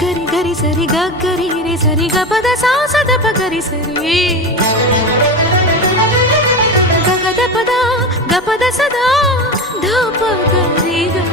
గరి గరి సరి గరి రే సరి గపద సా సద పగరి సరి గగద పద గపద సదా ధ పగరి గా